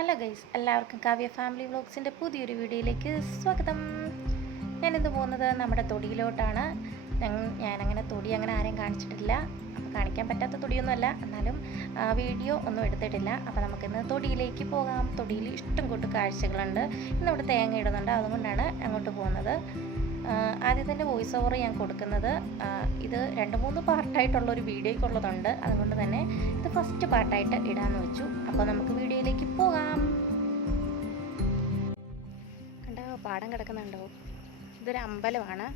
Hello guys എല്ലാവർക്കും Kavya family വ്ളോഗ്സിന്റെ പുതിയൊരു വീഡിയോയിലേക്ക് സ്വാഗതം. ഞാനിന്ന് പോകുന്നത് നമ്മുടെ തൊടിയിലോട്ടാണ്. ഞാനങ്ങനെ തൊടി അങ്ങനെ ആരെയും കാണിച്ചിട്ടില്ല. കാണിക്കാൻ പറ്റാത്ത തൊടിയൊന്നുമല്ല. എന്നാലും വീഡിയോ ഒന്നും എടുത്തിട്ടില്ല. അപ്പോൾ നമുക്കിന്ന് തൊടിയിലേക്ക് പോകാം. തൊടിയിൽ ഇഷ്ടം കൂട്ട് കാഴ്ചകളുണ്ട്. ഇന്നിവിടെ തേങ്ങ ഇടുന്നുണ്ട്. അതുകൊണ്ടാണ് അങ്ങോട്ട് പോകുന്നത്. ആദ്യം തന്നെ വോയിസ് ഓവർ ഞാൻ കൊടുക്കുന്നത് ഇത് രണ്ട് മൂന്ന് പാർട്ടായിട്ടുള്ള ഒരു വീഡിയോയ്ക്കുള്ളതുണ്ട്. അതുകൊണ്ട് തന്നെ ഇത് ഫസ്റ്റ് പാർട്ടായിട്ട് ഇടാന്ന് വെച്ചു. അപ്പോൾ നമുക്ക് വീഡിയോയിലേക്ക് പോകാം. കണ്ടോ പാടം കിടക്കുന്നുണ്ടോ? ഇതൊരു അമ്പലമാണ്.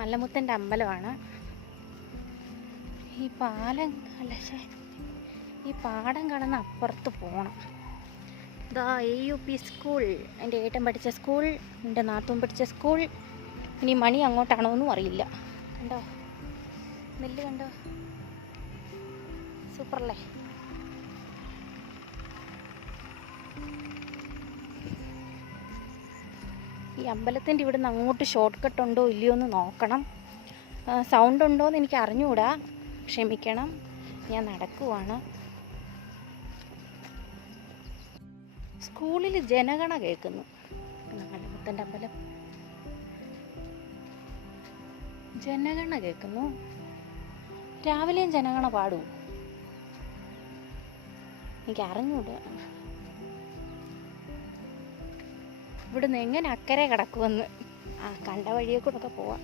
മല്ലമുത്തന്റെ അമ്പലമാണ്. ഈ പാലം അല്ല ഈ പാടം കടന്ന് അപ്പുറത്ത് പോകണം ഇതാ എ യു പി സ്കൂൾ എന്റെ ഏട്ടൻ പഠിച്ച സ്കൂൾ എന്റെ നാത്തൂൻ പഠിച്ച സ്കൂൾ ഇനി മണി അങ്ങോട്ടാണോ എന്നും അറിയില്ല. കണ്ടോ? നെല്ല് കണ്ടോ? സൂപ്പറല്ലേ? ഈ അമ്പലത്തിന്റെ ഇവിടുന്ന് അങ്ങോട്ട് ഷോർട്ട് കട്ട് ഉണ്ടോ ഇല്ലയോ എന്ന് നോക്കണം. സൗണ്ട് ഉണ്ടോ എന്ന് എനിക്ക് അറിഞ്ഞുകൂടാ ക്ഷമിക്കണം. ഞാൻ നടക്കുവാണ്. സ്കൂളിൽ ജനഗണ കേൾക്കുന്നു. മലമുത്തന്റെ അമ്പലം. ജനഗണ കേൾക്കുന്നു രാവിലെയും ജനഗണ പാടൂ. എനിക്ക് അറിഞ്ഞൂടാ ഇവിടുന്ന് എങ്ങനെ അക്കരെ കിടക്കുമെന്ന്. ആ കണ്ട വഴിയെ കൂടെ പോവാം.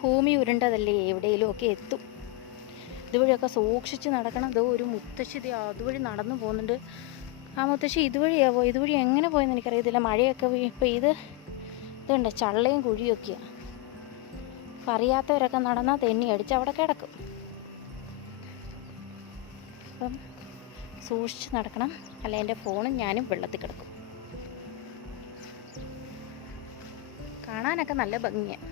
ഭൂമി ഉരുണ്ടതല്ലേ എവിടെയെങ്കിലും ഒക്കെ എത്തും. ഇതുവഴിയൊക്കെ സൂക്ഷിച്ച് നടക്കണം. ഇതോ ഒരു മുത്തശ്ശി അതുവഴി നടന്നു പോകുന്നുണ്ട്. ആ മുത്തശ്ശി ഇതുവഴിയാവോ ഇതുവഴി എങ്ങനെ പോയെന്ന് എനിക്കറിയത്തില്ല. മഴയൊക്കെ പെയ്ത് ഇതുണ്ട് ചള്ളയും കുഴിയൊക്കെയാണ് അപ്പം അറിയാത്തവരൊക്കെ നടന്നാൽ തെന്നി അടിച്ച് അവിടെ കിടക്കും. അപ്പം സൂക്ഷിച്ച് നടക്കണം. അല്ല എന്റെ ഫോണും ഞാനും വെള്ളത്തിൽ കിടക്കും. കാണാനൊക്കെ നല്ല ഭംഗിയാണ്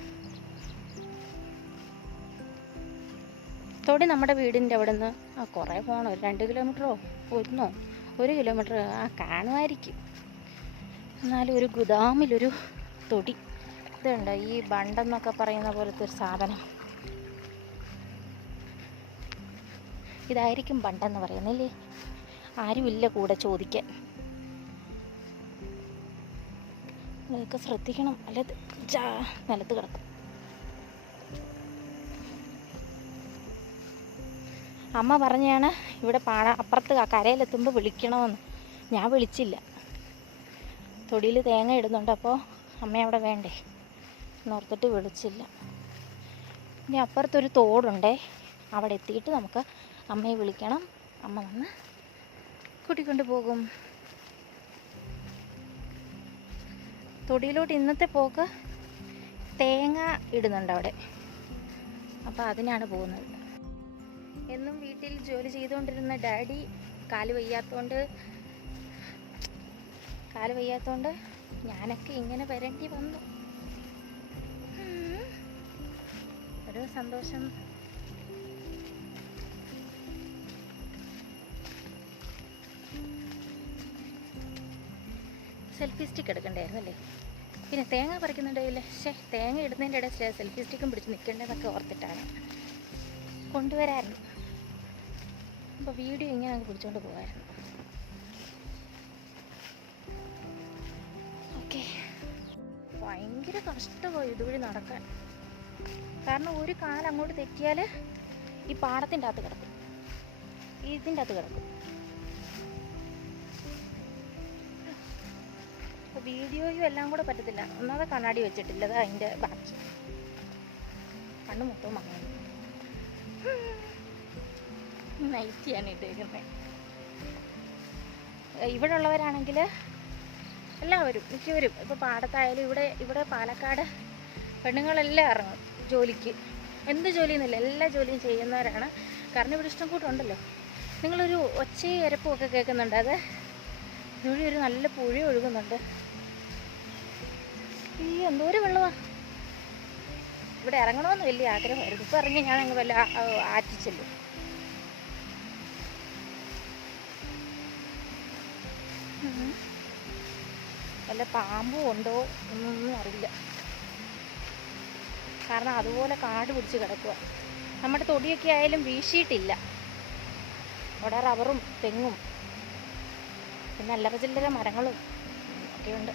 തൊടി നമ്മുടെ വീടിന്റെ അവിടെ നിന്ന് ആ കുറേ പോകണം ഒരു രണ്ട് കിലോമീറ്ററോ? ഒന്നോ ഒരു കിലോമീറ്റർ ആ കാണുമായിരിക്കും. എന്നാലും ഒരു ഗുദാമിലൊരു തൊടി. ഇതുണ്ട് ഈ ബണ്ടെന്നൊക്കെ പറയുന്ന പോലത്തെ ഒരു സാധനം. ഇതായിരിക്കും ബണ്ടെന്ന് പറയുന്നില്ലേ? ആരുമില്ല കൂടെ ചോദിക്കാൻ. നിങ്ങൾക്ക് ശ്രദ്ധിക്കണം. അല്ല ജാ നിലത്ത് കിടക്കും. അമ്മ പറഞ്ഞാണ് ഇവിടെ പാട അപ്പുറത്ത് കരയിലെത്തുമ്പോൾ വിളിക്കണമെന്ന് ഞാൻ വിളിച്ചില്ല. തൊടിയിൽ തേങ്ങ ഇടുന്നുണ്ട് അപ്പോൾ അമ്മ അവിടെ വേണ്ടേ? എന്നോർത്തിട്ട് വിളിച്ചില്ല. ഇനി അപ്പുറത്തൊരു തോടുണ്ടേ അവിടെ എത്തിയിട്ട് നമുക്ക് അമ്മയെ വിളിക്കണം. അമ്മ വന്ന് കൂട്ടിക്കൊണ്ട് പോകും. തൊടിയിലോട്ട് ഇന്നത്തെ പോക്ക് തേങ്ങ ഇടുന്നുണ്ട് അവിടെ. അപ്പോൾ അതിനാണ് പോകുന്നത്. എന്നും വീട്ടിൽ ജോലി ചെയ്തുകൊണ്ടിരുന്ന ഡാഡി കാൽ വയ്യാത്തതുകൊണ്ട് കാൽ വയ്യാത്തതുകൊണ്ട് ഞാനൊക്കെ ഇങ്ങനെ വരേണ്ടി വന്നു. ഒരു സന്തോഷം. സെൽഫി സ്റ്റിക്ക് എടുക്കണ്ടായിരുന്നു അല്ലേ പിന്നെ തേങ്ങ പറിക്കുന്നുണ്ടെങ്കിൽ ശേ തേങ്ങ ഇടുന്നതിന്റെ ഇടയിൽ സെൽഫി സ്റ്റിക്കും പിടിച്ച് നിൽക്കേണ്ടതെന്നൊക്കെ ഓർത്തിട്ടാണ് കൊണ്ടുവരായിരുന്നു അപ്പോൾ വീഡിയോ ഇങ്ങനെ അങ്ങ് പിടിച്ചോണ്ട് പോകായിരുന്നു ഭയങ്കര കഷ്ടമായി ഇതുവഴി നടക്കാൻ. കാരണം ഒരു കാലം അങ്ങോട്ട് തെറ്റിയാൽ ഈ പാടത്തിന്റെ അകത്ത് കിടക്കും. ഇതിന്റെ അകത്ത് കിടക്കും. വീഡിയോയും എല്ലാം കൂടെ പറ്റത്തില്ല. ഒന്നാമത് കണ്ണാടി വെച്ചിട്ടില്ല അത് അതിന്റെ ബാക്കി. കണ്ണ് മൊത്തം മങ്ങുന്നു നൈറ്റിയാണ് ഇട്ടേക്കുന്നത് ഇവിടെ ഉള്ളവരാണെങ്കിൽ എല്ലാവരും മിക്കവരും. ഇപ്പോൾ പാടത്തായാലും ഇവിടെ ഇവിടെ പാലക്കാട് പെണ്ണുങ്ങളെല്ലാം ഇറങ്ങും ജോലിക്ക്. എന്ത് ജോലിയെന്നില്ല എല്ലാ ജോലിയും ചെയ്യുന്നവരാണ്. കാരണം ഇവിടെ ഇഷ്ടം കൂട്ടുണ്ടല്ലോ നിങ്ങളൊരു ഒച്ചയും ഒക്കെ കേൾക്കുന്നുണ്ട്. അത് ഇവിടെ ഒരു നല്ല പുഴ ഒഴുകുന്നുണ്ട്. ഈ എന്തോരം വെള്ളമാ. ഇവിടെ ഇറങ്ങണമെന്ന് വലിയ ആഗ്രഹമായിരുന്നു. ഇപ്പോൾ ഇറങ്ങി ഞാൻ അങ്ങ് വല്ല ആറ്റിച്ചല്ലോ ഉം. വല്ല പാമ്പും ഉണ്ടോ എന്നൊന്നും അറിയില്ല. കാരണം അതുപോലെ കാട് പിടിച്ച് കിടക്കുക നമ്മുടെ തൊടിയൊക്കെ ആയാലും വീശിയിട്ടില്ല. അവിടെ റബ്ബറും തെങ്ങും പിന്നെ അല്ലറ ചില്ലറ മരങ്ങളും ഒക്കെയുണ്ട്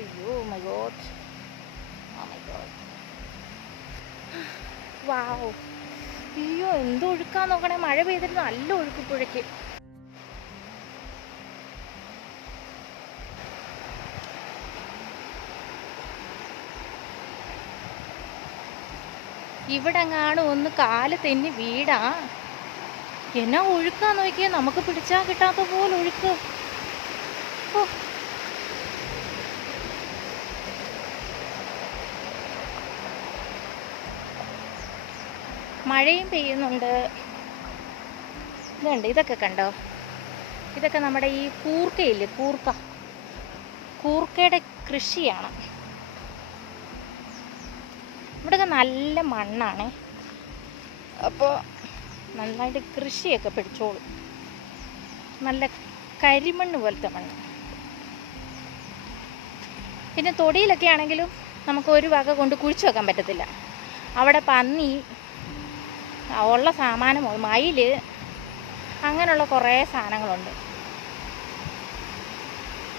അയ്യോ മൈ ഗോഡ് ആ മൈ ഗോഡ് വാവ് അയ്യോ എന്ത് നോക്കണേ. മഴ പെയ്തിട്ട് നല്ല ഒഴുക്ക് ഇവിടെ ഒന്ന് കാൽ തെന്നി വീടാ. എന്നാ ഒഴുക്കാ നോക്കിയേ നമുക്ക് പിടിച്ചാൽ കിട്ടാത്ത പോലെ ഒഴുക്ക്. മഴയും പെയ്യുന്നുണ്ട്. ഇതുണ്ട് ഇതൊക്കെ കണ്ടോ? ഇതൊക്കെ നമ്മുടെ ഈ കൂർക്കയില്ലേ കൂർക്ക. കൂർക്കയുടെ കൃഷിയാണ്. ഇവിടെയൊക്കെ നല്ല മണ്ണാണ്. അപ്പോൾ നന്നായിട്ട് കൃഷിയൊക്കെ പിടിച്ചോളും. നല്ല കരിമണ്ണ് പോലത്തെ മണ്ണ്. പിന്നെ തൊടിയിലൊക്കെ ആണെങ്കിലും നമുക്ക് ഒരു വക കൊണ്ട് കുഴിച്ചു വെക്കാൻ പറ്റത്തില്ല. അവിടെ പന്നി ഉള്ള സാമാനം മയിൽ അങ്ങനെയുള്ള കുറേ സാധനങ്ങളുണ്ട്.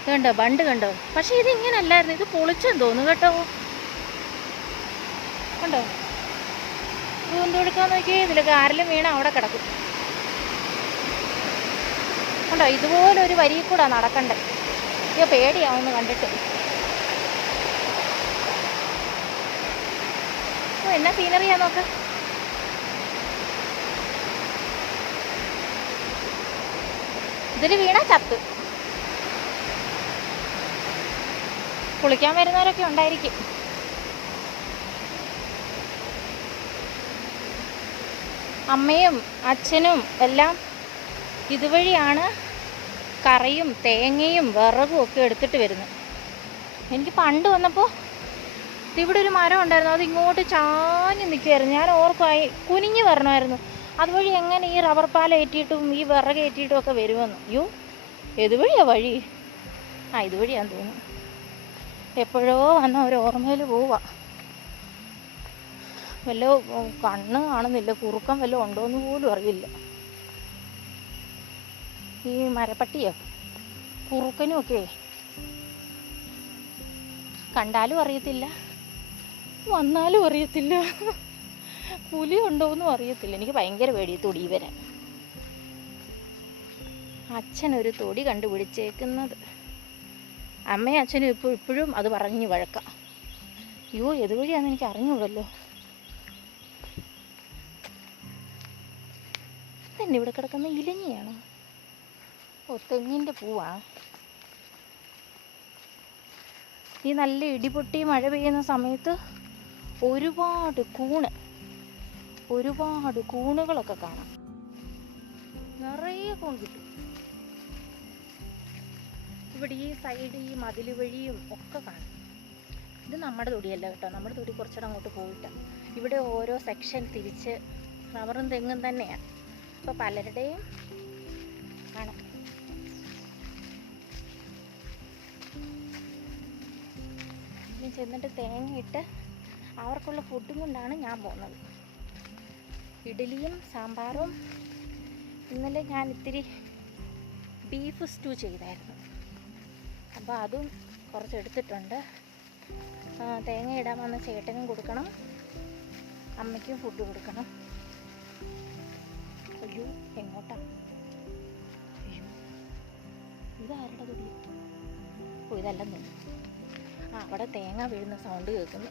കണ്ടോ ബണ്ട് കണ്ടോ? പക്ഷേ ഇത് അല്ലായിരുന്നു. ഇത് പൊളിച്ചെന്ന് തോന്നുന്നു കേട്ടോ. കണ്ടോ പൂന്തൊടുക്കാൻ നോക്കിയേ ഇതിലൊക്കെ ആരെല്ലാം വീണ അവിടെ കിടക്കും. കണ്ടോ? ഇതുപോലെ ഒരു വരിയിൽ കൂടെ നടക്കണ്ടേ? അയ്യോ പേടിയാവുന്നു കണ്ടിട്ട്. ഓ എന്നാ സീനറിയാ നോക്ക്. ഇതിൽ വീണ ചത്ത്. കുളിക്കാൻ വരുന്നവരൊക്കെ ഉണ്ടായിരിക്കും. അമ്മയും അച്ഛനും എല്ലാം ഇതുവഴിയാണ് കറിയും തേങ്ങയും വിറകും ഒക്കെ എടുത്തിട്ട് വരുന്നത്. എനിക്ക് പണ്ട് വന്നപ്പോൾ ഇവിടെ ഒരു മരം ഉണ്ടായിരുന്നു. അത് ഇങ്ങോട്ട് ചാഞ്ഞ് നിൽക്കുമായിരുന്നു ഞാൻ ഓർക്കുമായി കുനിഞ്ഞു വരണമായിരുന്നു. അതുവഴി എങ്ങനെ ഈ റബ്ബർ പാൽ ഏറ്റിയിട്ടും ഈ വിറക് ഏറ്റിയിട്ടും ഒക്കെ വരുമെന്ന്. അയ്യോ ഏതുവഴിയാ വഴി? ആ ഇതുവഴിയാന്ന് തോന്നുന്നു. എപ്പോഴോ വന്ന ഒരു ഓർമ്മയിൽ പോവാ. വല്ല കണ്ണ് കാണുന്നില്ല കുറുക്കം വല്ലതും ഉണ്ടോയെന്ന് പോലും അറിയില്ല. ഈ മരപ്പട്ടിയോ? കുറുക്കനും ഒക്കെ കണ്ടാലും അറിയത്തില്ല വന്നാലും അറിയത്തില്ല. പുലി ഉണ്ടോയെന്നും അറിയത്തില്ല. എനിക്ക് ഭയങ്കര പേടി തൊടി വരാൻ. അച്ഛനൊരു തൊടി കണ്ടുപിടിച്ചേക്കുന്നത്. അമ്മയും അച്ഛനും ഇപ്പോൾ ഇപ്പോഴും അത് പറഞ്ഞു വഴക്കാം. അയ്യോ ഏതുവഴിയാണെന്ന് എനിക്ക് അറിഞ്ഞൂടല്ലോ. തന്നെ ഇവിടെ കിടക്കുന്ന ഇലഞ്ഞിയാണോ. ഓ തെങ്ങിന്റെ പൂവാ. ഈ നല്ല ഇടിപൊട്ടി മഴ പെയ്യുന്ന സമയത്ത് ഒരുപാട് കൂണ് ഒരുപാട് കൂണുകളൊക്കെ കാണാം. നിറയെ കൂൺ കിട്ടും. ഇവിടെ ഈ സൈഡ് ഈ മതിൽ വഴിയും ഒക്കെ കാണാം. ഇത് നമ്മുടെ തൊടിയല്ല കേട്ടോ. നമ്മുടെ തൊടി കുറച്ചുകൂടെ അങ്ങോട്ട് പോയിട്ട്. ഇവിടെ ഓരോ സെക്ഷൻ തിരിച്ച് റബ്ബറും തെങ്ങും തന്നെയാണ് അപ്പോൾ പലരുടെയും ആണ് ഇനി ചെന്നിട്ട് തേങ്ങയിട്ട് അവർക്കുള്ള ഫുഡും കൊണ്ടാണ് ഞാൻ പോകുന്നത്. ഇഡലിയും സാമ്പാറും. ഇന്നലെ ഞാൻ ഇത്തിരി ബീഫ് സ്റ്റൂ ചെയ്തായിരുന്നു. അപ്പോൾ അതും കുറച്ച് എടുത്തിട്ടുണ്ട്. തേങ്ങ ഇടാൻ വന്ന ചേട്ടനും കൊടുക്കണം. അമ്മയ്ക്കും ഫുഡ് കൊടുക്കണം. അയ്യോ എങ്ങോട്ടാ? അയ്യോ. ഇതാരുടെ തൊടി ഓ ആ അവിടെ തേങ്ങ വീഴുന്ന സൗണ്ട് കേൾക്കുന്നു.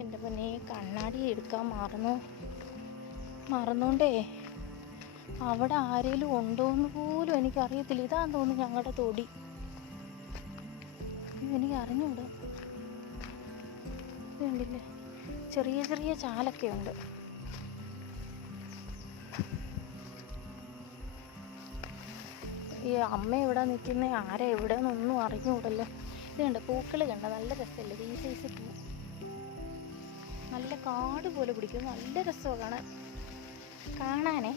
എന്റെ പൊന്നെ കണ്ണാടി എടുക്കാൻ മറന്നു? മറന്നോണ്ടേ. അവിടെ ആരേലും ഉണ്ടോന്ന് പോലും എനിക്കറിയത്തില്ല. ഇതാന്ന് തോന്നുന്നു ഞങ്ങളുടെ തൊടി. എനിക്ക് അറിഞ്ഞൂടാ. കണ്ടില്ലേ? ചെറിയ ചെറിയ ചാലൊക്കെ ഉണ്ട്. ഈ അമ്മ എവിടെ നിൽക്കുന്ന? ആരാ എവിടെ എന്നൊന്നും അറിഞ്ഞൂടല്ലോ. ഇത് കണ്ട? പൂക്കൾ കണ്ട? നല്ല രസമല്ലേ? ഈ സൈസ് പൂ. നല്ല കാട് പോലെ പിടിക്കും. നല്ല രസമാണ് കാണാനേ.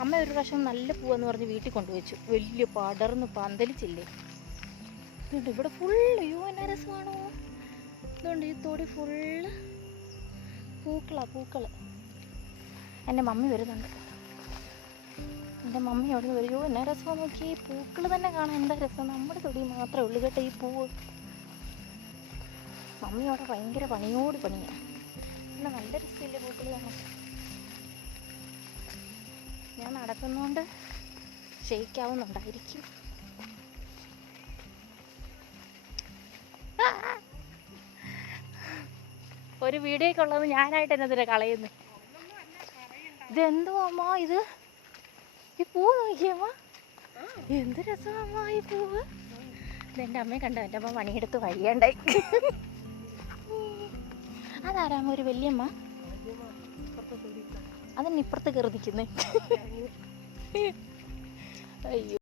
അമ്മ ഒരു പ്രാവശ്യം നല്ല പൂവെന്ന് പറഞ്ഞ് വീട്ടിൽ കൊണ്ടുവച്ചു. വലിയ പടർന്ന് പന്തലിച്ചില്ലേ? ഇവിടെ ഫുൾ അയ്യോ എന്നാ രസമാണോ അതുകൊണ്ട് ഈ തൊടി ഫുള്ള് പൂക്കളാണ് പൂക്കൾ എന്റെ മമ്മി വരുന്നുണ്ട്. എന്റെ മമ്മി അവിടെ നിന്ന് വരുമോ എന്നാ രസം നോക്കി. പൂക്കൾ തന്നെ കാണാൻ എന്താ രസം? നമ്മുടെ തൊടി മാത്രമേ ഉള്ളൂ കേട്ടോ ഈ പൂവ്. മമ്മി അവിടെ ഭയങ്കര പണിയോട് പണിയാണ് പിന്നെ നല്ല രസമില്ലേ പൂക്കൾ കാണാൻ? ഞാൻ നടക്കുന്നതുകൊണ്ട് ഷെയ്ക്കാവുന്നുണ്ടായിരിക്കും. ഒരു വീഡിയോയ്ക്ക് ഉള്ളത് ഞാനായിട്ട് എന്നതിനെ കളയുന്നു? ഇതെന്തോ അമ്മ ഇത്? ഈ പൂ നോക്കിയമ്മ എന്ത് രസമാ ഈ പൂവ്? ഇതെന്റെ അമ്മയെ കണ്ടോ? എന്റെ അമ്മ പണിയെടുത്ത് വഴിയണ്ടായി അതാരാമ ഒരു വലിയമ്മ? അതിന് ഇപ്പുറത്ത് കയറി നിൽക്കുന്നേ അയ്യോ.